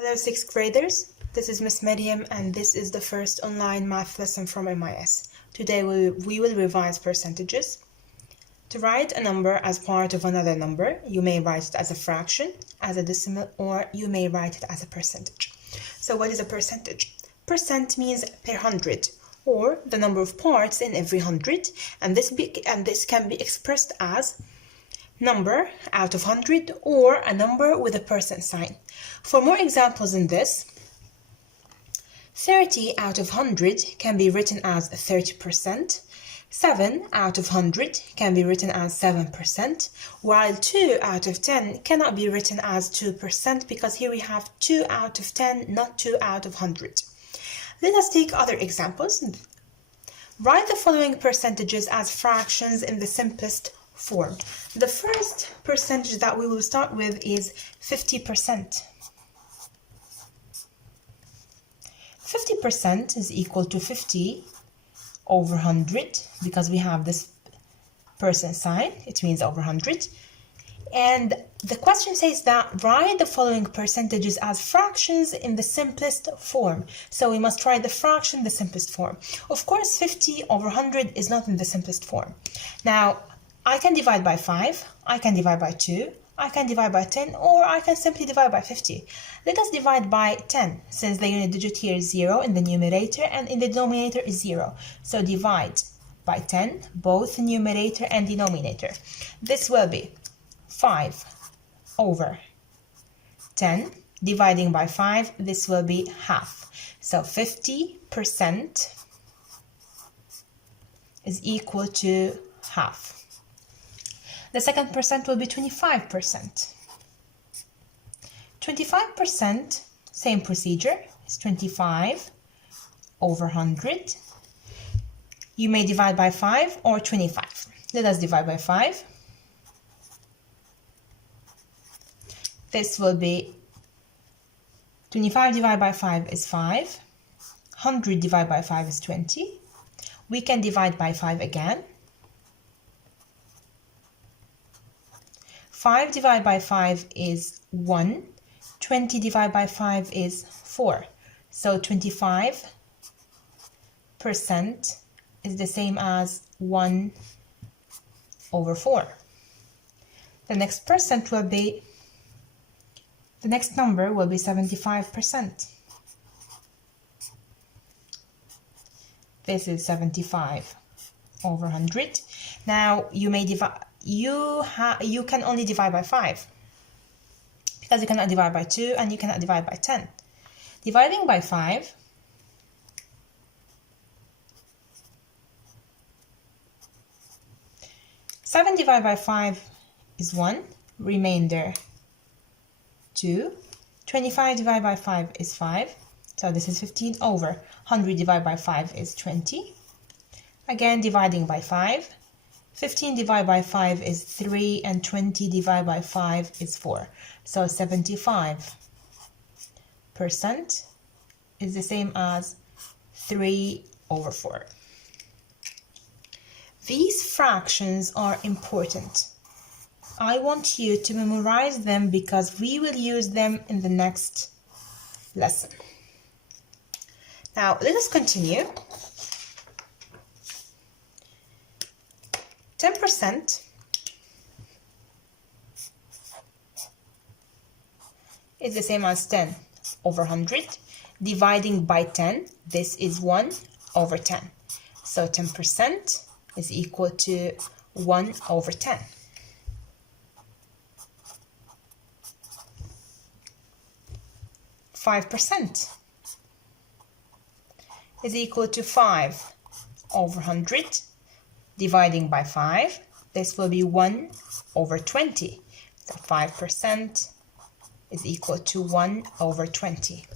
Hello 6th graders, this is Miss Miriam and this is the first online math lesson from MIS. Today we will revise percentages. To write a number as part of another number, you may write it as a fraction, as a decimal, or you may write it as a percentage. So what is a percentage? Percent means per hundred, or the number of parts in every hundred, and this can be expressed as number out of 100 or a number with a percent sign. For more examples in this, 30 out of 100 can be written as 30%, 7 out of 100 can be written as 7%, while 2 out of 10 cannot be written as 2% because here we have 2 out of 10, not 2 out of 100. Let us take other examples. Write the following percentages as fractions in the simplest form. The first percentage that we will start with is 50%. 50% is equal to 50 over 100 because we have this percent sign, it means over 100. And the question says that write the following percentages as fractions in the simplest form. So we must write the fraction in the simplest form. Of course, 50 over 100 is not in the simplest form. Now, I can divide by 5, I can divide by 2, I can divide by 10, or I can simply divide by 50. Let us divide by 10, since the unit digit here is 0 in the numerator and in the denominator is 0. So divide by 10, both numerator and denominator. This will be 5 over 10. Dividing by 5, this will be half. So 50% is equal to half. The second percent will be 25%. 25%, same procedure, is 25 over 100. You may divide by 5 or 25. Let us divide by 5. This will be 25 divided by 5 is 5. 100 divided by 5 is 20. We can divide by 5 again. 5 divided by 5 is 1. 20 divided by 5 is 4. So 25% is the same as 1 over 4. The next number will be 75%. This is 75 over 100. Now you may divide. You can only divide by 5 because you cannot divide by 2 and you cannot divide by 10. Dividing by 5, seven divided by 5 is 1, remainder 2. 25 divided by 5 is 5, so this is 15 over 100 divided by 5 is 20. Again, dividing by 5. 15 divided by 5 is 3 and 20 divided by 5 is 4. So 75% is the same as 3 over 4. These fractions are important. I want you to memorize them because we will use them in the next lesson. Now let us continue. 10% is the same as 10 over 100. Dividing by 10, this is 1 over 10. So 10% is equal to 1 over 10. 5% is equal to 5 over 100. Dividing by 5, this will be 1 over 20. So 5% is equal to 1 over 20.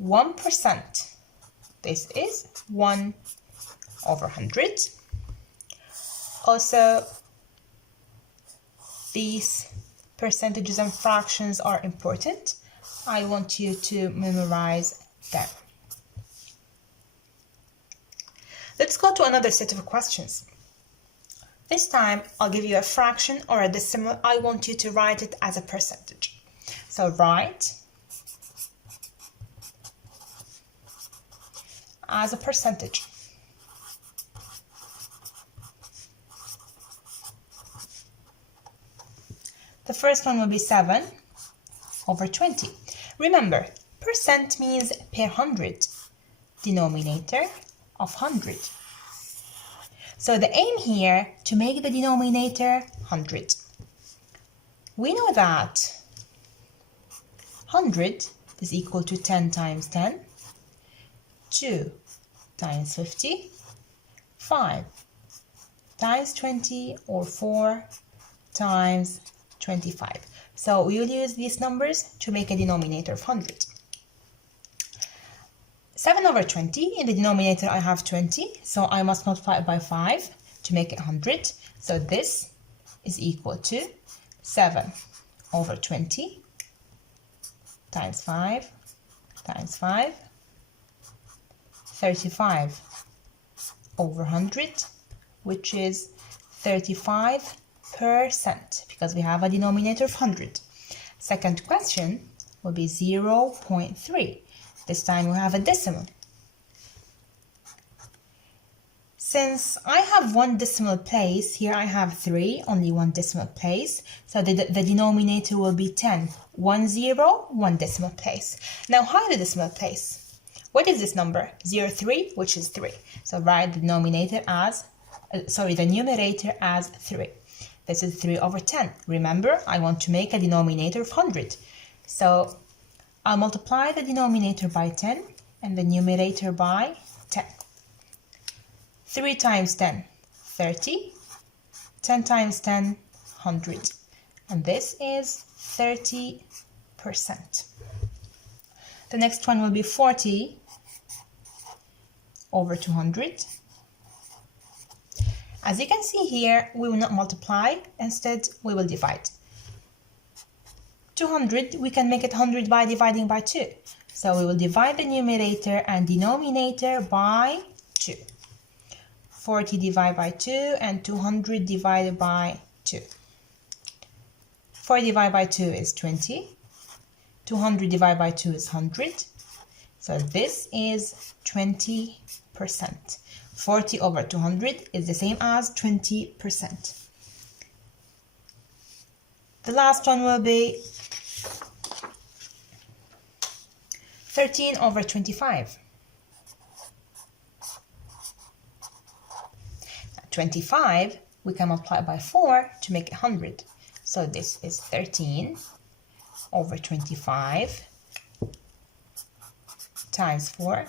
1%, this is 1 over 100. Also, these percentages and fractions are important. I want you to memorize them. Let's go to another set of questions. This time, I'll give you a fraction or a decimal. I want you to write it as a percentage. So write as a percentage. The first one will be 7 over 20. Remember, percent means per hundred, denominator of 100. So the aim here to make the denominator 100. We know that 100 is equal to 10 times 10, 2 times 50, 5 times 20, or 4 times 25. So we will use these numbers to make a denominator of 100. 7 over 20, in the denominator I have 20, so I must multiply it by 5 to make it 100. So this is equal to 7 over 20 times 5 times 5, 35 over 100, which is 35%, because we have a denominator of 100. Second question will be 0.3. This time we have a decimal. Since I have one decimal place, here I have 3, only one decimal place, so the denominator will be 10. 1 0, one decimal place. Now hide the decimal place. What is this number? 03, which is 3. So write the denominator as, the numerator as 3. This is 3 over 10. Remember, I want to make a denominator of 100. So I'll multiply the denominator by 10 and the numerator by 10. 3 times 10, 30. 10 times 10, 100. And this is 30%. The next one will be 40 over 200. As you can see here, we will not multiply, instead we will divide. 200, we can make it 100 by dividing by 2. So we will divide the numerator and denominator by 2. 40 divided by 2 and 200 divided by 2. 40 divided by 2 is 20. 200 divided by 2 is 100. So this is 20%. 40 over 200 is the same as 20%. The last one will be 13 over 25. 25, we can multiply by 4 to make it 100. So this is 13 over 25 times 4.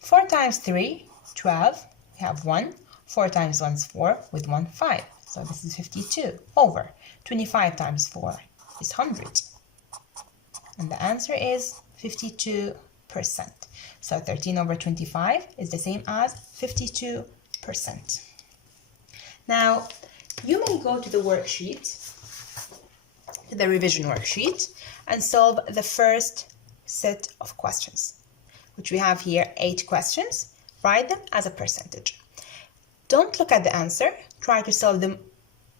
4 times 3, 12. We have 1. 4 times 1 is 4, with 1, 5. So this is 52 over 25 times 4 is 100. And the answer is 52%. So 13 over 25 is the same as 52%. Now, you may go to the worksheet, the revision worksheet, and solve the first set of questions, which we have here 8 questions. Write them as a percentage. Don't look at the answer. Try to solve them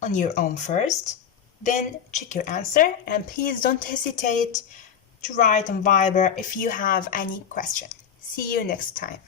on your own first. Then check your answer, and please don't hesitate to write on Viber if you have any question. See you next time.